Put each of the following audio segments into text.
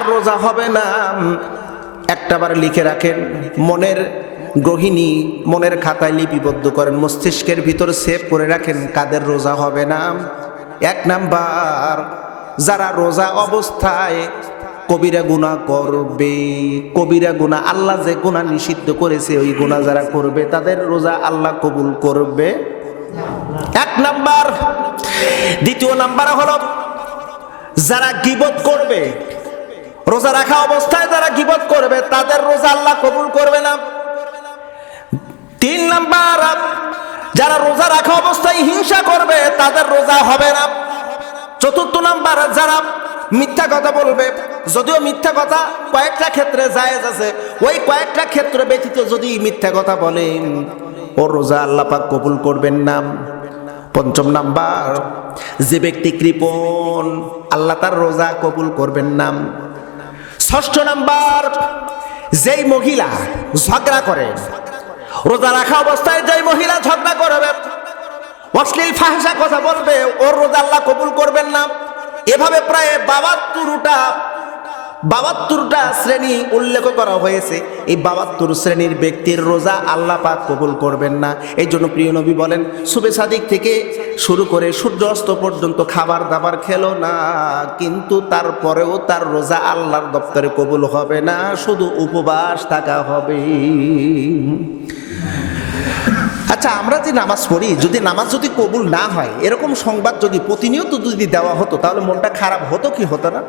কার রোজা হবে না একটাবার লিখে রাখেন, মনের গৃহিণী মনের খাতায় লিপিবদ্ধ করেন, মস্তিষ্কের ভিতর সেভ করে রাখেন কাদের রোজা হবে না। এক নাম্বার, যারা রোজা অবস্থায় কবিরা গুনাহ করবে। কবিরা গুনাহ, আল্লাহ যে গুনাহ নিষিদ্ধ করেছে ওই গুনাহ যারা করবে তাদের রোজা আল্লাহ কবুল করবে, এক নাম্বার। দ্বিতীয় নাম্বার হলো যারা গীবত করবে, রোজা রাখা অবস্থায় যারা গীবত করবে তাদের রোজা আল্লাহ কবুল করবে না। তিন নাম্বার, যারা রোজা রাখা অবস্থায় হিংসা করবে তাদের রোজা হবে না। চতুর্থ নাম্বার, যারা মিথ্যা কথা বলবে, যদিও মিথ্যা কথা কয়েকটা ক্ষেত্রে জায়েজ আছে, ওই কয়েকটা ক্ষেত্র ব্যতীত যদি মিথ্যা কথা বলে ওর রোজা আল্লাহ পাক কবুল করবেন না। পঞ্চম নাম্বার, যে ব্যক্তি কৃপণ আল্লাহ তার রোজা কবুল করবেন না। ষষ্ঠ নাম্বার, যেই মহিলা ঝগড়া করে, রোজা রাখা অবস্থায় যেই মহিলা ঝগড়া করবে, অশ্লীল ফাহিশা কথা বলবে, ওর রোজা আল্লাহ কবুল করবেন না। এভাবে প্রায় 72টা শ্রেণী উল্লেখ করা হয়েছে। এই 72 শ্রেণীর ব্যক্তির রোজা আল্লাহ পাক কবুল করবেন না। এই জন্য প্রিয় নবী বলেন, সুবে সাদিক থেকে শুরু করে সূর্য অস্ত পর্যন্ত খাবার দাবার খেলো না, কিন্তু তারপরেও তার রোজা আল্লাহর দপ্তরে কবুল হবে না, শুধু উপবাস থাকা হবে। আচ্ছা, আমরা যে নামাজ পড়ি, যদি নামাজ যদি কবুল না হয় এরকম সংবাদ যদি প্রতিনিয়ত যদি দেওয়া হতো তাহলে মনটা খারাপ হতো কি হতো না?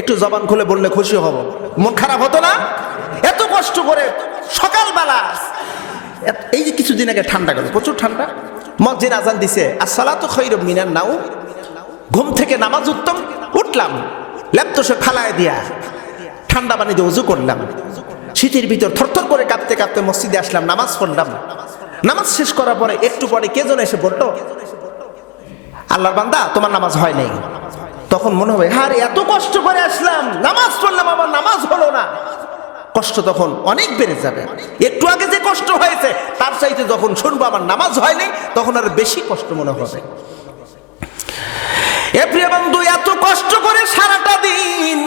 একটু জবান খুলে বললে খুশি হব। মন খারাপ হতো না? এত কষ্ট করে সকালবেলা, এই যে কিছুদিন আগে ঠান্ডা গেল, প্রচুর ঠান্ডা, মসজিদ আজান দিছে, আসসালাতু খায়রুম মিনান নাওম, ঘুম থেকে নামাজ উত্তম, উঠলাম, ল্যাপটপে ফালায় দিয়া ঠান্ডা পানি দিয়ে ওযু করলাম, শীতের ভিতর থরথর করে কাঁপতে কাঁপতে মসজিদে আসলাম, নামাজ পড়লাম। নামাজ শেষ করার পরে একটু পরে কে যেন এসে বলল, আল্লাহর বান্দা তোমার নামাজ হয় নাই। তখন মনে হবে, আরে এত কষ্ট করে আসলাম, নামাজ পড়লাম, আবার নামাজ হলো না। কষ্ট তখন অনেক বেড়ে যাবে। একটু আগে যে কষ্ট হয়েছে তার চাইতে যখন শুনবো আমার নামাজ হয়নি তখন আর বেশি কষ্ট মনে হবে। এ প্রিয় বন্ধু, এত কষ্ট করে সারাটা দিন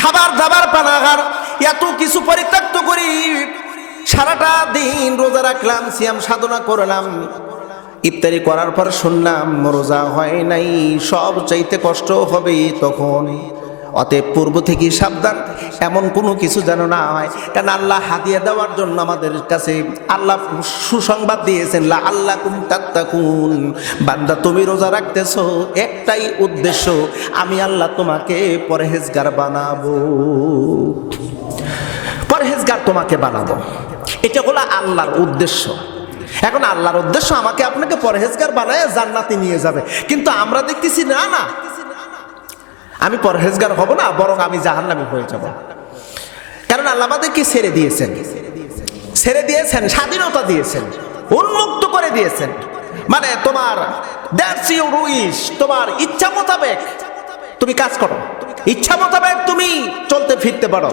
খাবার দাবার পানাহার এত কিছু পরিত্যক্ত করি, সারাটা দিন রোজা রাখলাম, সিয়াম সাধনা করলাম, ইফতারি করার পর শুনলাম রোজা হয় নাই, সব চাইতে কষ্ট হবে তখন। অতএব পূর্ব থেকে সাবধান, এমন কোনো কিছু যেন না হয়। কারণ আল্লাহ হাদিয়া দেওয়ার জন্য আমাদের কাছে আল্লাহ সুসংবাদ দিয়েছেন, লাআল্লাকুম তাত্তাকুন, বান্দা তুমি রোজা রাখতেছো একটাই উদ্দেশ্য, আমি আল্লাহ তোমাকে পরহেজগার বানাবো, পরহেজগার তোমাকে বানাবো। এটা হলো আল্লাহর উদ্দেশ্য। এখন আল্লাহর উদ্দেশ্য আমাকে আপনাকে পরহেজগার বানায় জান্নাতে নিয়ে যাবে, কিন্তু আমরা দেখতেছি না, না আমি পরহেজগার হব না, বরং আমি জাহান্নামী হয়ে যাব। কারণ আল্লাহ আমাদেরকে ছেড়ে দিয়েছেন, স্বাধীনতা দিয়েছেন, উন্মুক্ত করে দিয়েছেন। মানে তোমার দ্যাটস ইউর উইশ, তোমার ইচ্ছা মোতাবেক তুমি কাজ করো, ইচ্ছা মোতাবেক তুমি চলতে ফিরতে পারো,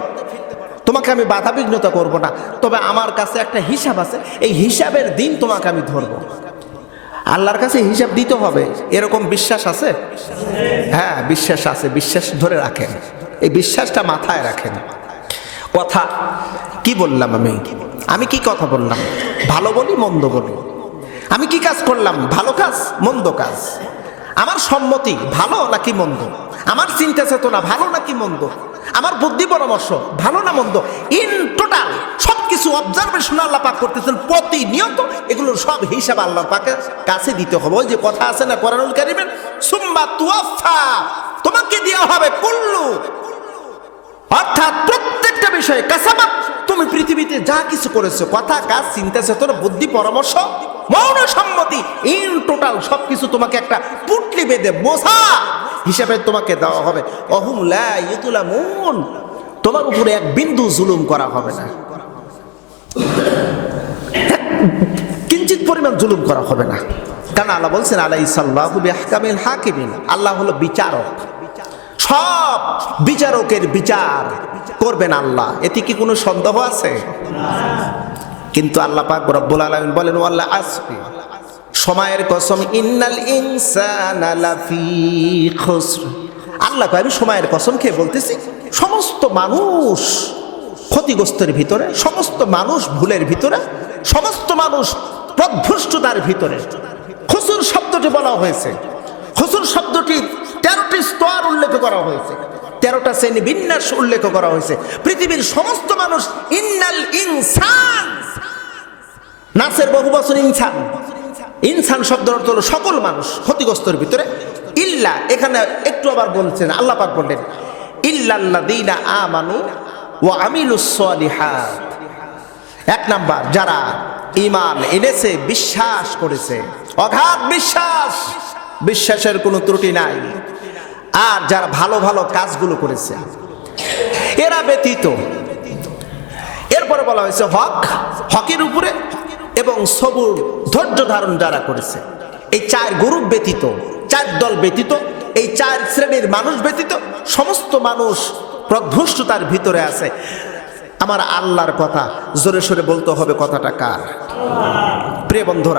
তোমাকে আমি বাধা বিঘ্নতা করব না। তবে আমার কাছে একটা হিসাব আছে, এই হিসাবের দিন তোমাকে আমি ধরবো। আল্লাহর কাছে হিসাব দিতে হবে, এরকম বিশ্বাস আছে? হ্যাঁ, বিশ্বাস আছে। বিশ্বাস ধরে রাখেন, এই বিশ্বাসটা মাথায় রাখেন। কথা কি বললাম, আমি কি কথা বললাম? ভালো বলি মন্দ বলি, আমি কি কাজ করলাম, ভালো কাজ মন্দ কাজ, আমার সম্মতি ভালো নাকি মন্দ, আমার চিন্তা চেতনা ভালো নাকি মন্দ, আমার বুদ্ধি পরামর্শ ভালো না মন্দ, ইন টোটাল সবকিছু অবজারভেশন আল্লাহ পাক করতেছেন প্রতিনিয়ত। এগুলোর সব হিসাব আল্লাহ পাকের কাছে দিতে হবে। ওই যে কথা আছে না কোরআনুল কারীমে, সুম্মা তুওয়াফা, তোমাকে দেওয়া হবে কুল্লু, অর্থাৎ প্রত্যেকটা বিষয়ে কাসাবাত, তুমি পৃথিবীতে যা কিছু করেছো, কথা কাজ চিন্তা চেতনা বুদ্ধি পরামর্শ মৌন সম্মতি, ইন টোটাল সবকিছু তোমাকে একটা পুটলি বেঁধে বোঝা হিসাবে তোমাকে দেওয়া হবে। অহুম লা ইউযলামুন, তোমার উপরে এক বিন্দু জুলুম করা হবে না, কিঞ্চিত পরিমাণ জুলুম করা হবে না। কারণ আল্লাহ বলছেন আলাইসাল্লাহু বিআহকামিল হাকিমিন, আল্লাহ হলো বিচারক, সব বিচারকের বিচার করবেন আল্লাহ, এতে কি কোনো সন্দেহ আছে? কিন্তু আল্লাহ পাক রব্বুল আলামিন বলেন ওয়াল আসরি, সময়ের কসম, ইন্নাল ইনসানা লাফি খুসর। আল্লাহ আমি সময়ের কসম খেয়ে বলতেছি সমস্ত মানুষ ক্ষতিগ্রস্তের ভিতরে, সমস্ত মানুষ ভুলের ভিতরে, সমস্ত মানুষ পথভ্রষ্টতার ভিতরে। খুসুর শব্দটি বলা হয়েছে, খুসুর শব্দটি 13টি স্তর উল্লেখ করা হয়েছে, 13টা শ্রেণী বিন্যাস উল্লেখ করা হয়েছে। পৃথিবীর সমস্ত মানুষ, ইন্নাল ইনসান, নাসের বহু বছর ইনসান, ইনসান শব্দের অর্থ হলো সকল মানুষ ক্ষতিগ্রস্তের ভিতরে। ইল্লা, এখানে একটু আবার বলছেন, আল্লাহ পাক বললেন ইল্লাল্লাযীনা আমানু ওয়া আমিলুস সালিহাত। এক নাম্বার, যারা ঈমান এনেছে, বিশ্বাস করেছে, অগাধ বিশ্বাস, বিশ্বাসের কোনো ত্রুটি নাই, আর যারা ভালো ভালো কাজগুলো করেছে, এরা ব্যতীত। এরপরে বলা হয়েছে হক, হকের উপরে, এবং সবুর, ধৈর্য ধারণ যারা করেছে। এই 4 গ্রুপ ব্যতীত, 4 দল ব্যতীত, এই 4 শ্রেণীর মানুষ ব্যতীত সমস্ত মানুষ পথভ্রষ্টতার ভিতরে আছে। আমার আল্লাহর কথা জোরে সোরে বলতে হবে। কথাটা কার? প্রিয় বন্ধুরা,